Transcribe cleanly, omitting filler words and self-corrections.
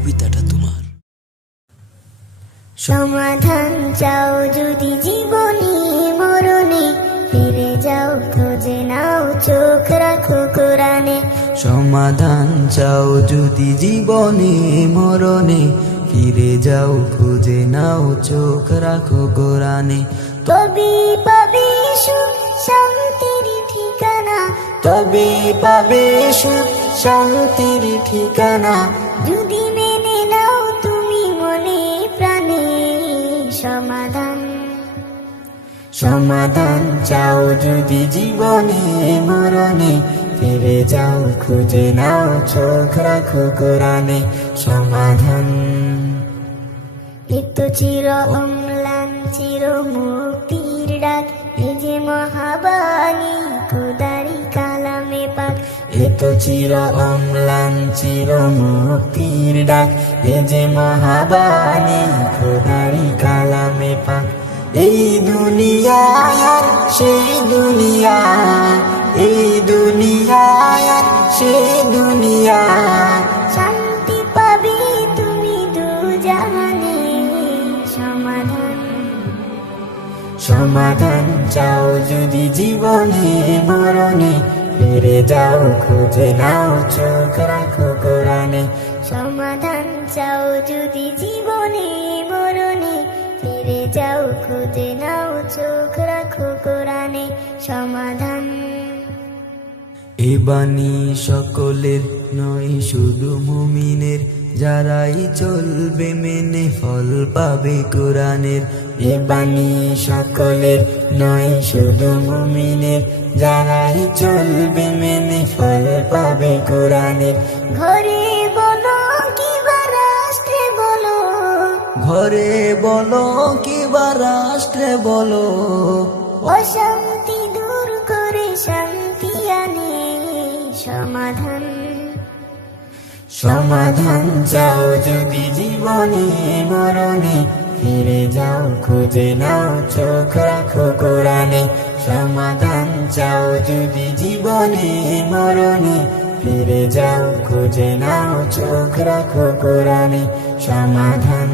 কবিতাটা তোমার। সমাধান চাও যদি জীবনে মরণে, ফিরে যাও খুঁজে নাও চোখ রাখো কোরআনে। সমাধান চাও যদি জীবনে মরণে, ফিরে যাও খুঁজে নাও চোখ রাখো কোরআনে। তবে পাবে সুখ শান্তির ঠিকানা, তবে পাবে সুখ শান্তির ঠিকানা, যদি মেনে নাও তুমি মনে প্রাণে। সমাধান সমাধান চাও যদি জীবনে মরণে, ফিরে যাও খুঁজে নাও চোখ রাখো কোরআনে। সমাধান এত চির অম্লান চির মুক্তির ডাক, এই যে মহাবাণী খোদারি কালামে পাক। এত চির অম্লান চির মুক্তির ডাক, এ যে মহাবাণী খোদারি কালামে পাক। এই দুনিয়া আর সেই দুনিয়া, এই দুনিয়া আর সেই দুনিয়া, শান্তি পাবে তুমি দুজাহানে। সমাধান সমাধান চাও যদি জীবনে মরণে, ফিরে যাও খুঁজে নাও চোখ রাখো কোরআনে। সমাধান চাও যদি জীবনে মরণে, ফিরে যাও খুঁজে নাও চোখ রাখো কোরআনে। সমাধান এ বাণী সকলের নয় শুধু মুমিনের, যারাই চলবে মেনে ফল পাবে কোরআনের। এ বাণী সকলের নয় শুধু মুমিনের, যারাই চলবে মেনে ফল পাবে কোরআনের। ঘরে বলো কিবা রাষ্ট্রে বলো, ঘরে বলো কিবা রাষ্ট্রে বলো, অশান্তি দূর করে শান্তি আনে। সমাধান সমাধান চাও যদি জীবনে মরণে, ফিরে যাও খুঁজে নাও চোখ রাখো কোরআনে। সমাধান চাও যদি জীবনে মরণে, ফিরে যাও খুঁজে নাও চোখ রাখো কোরআনে। সমাধান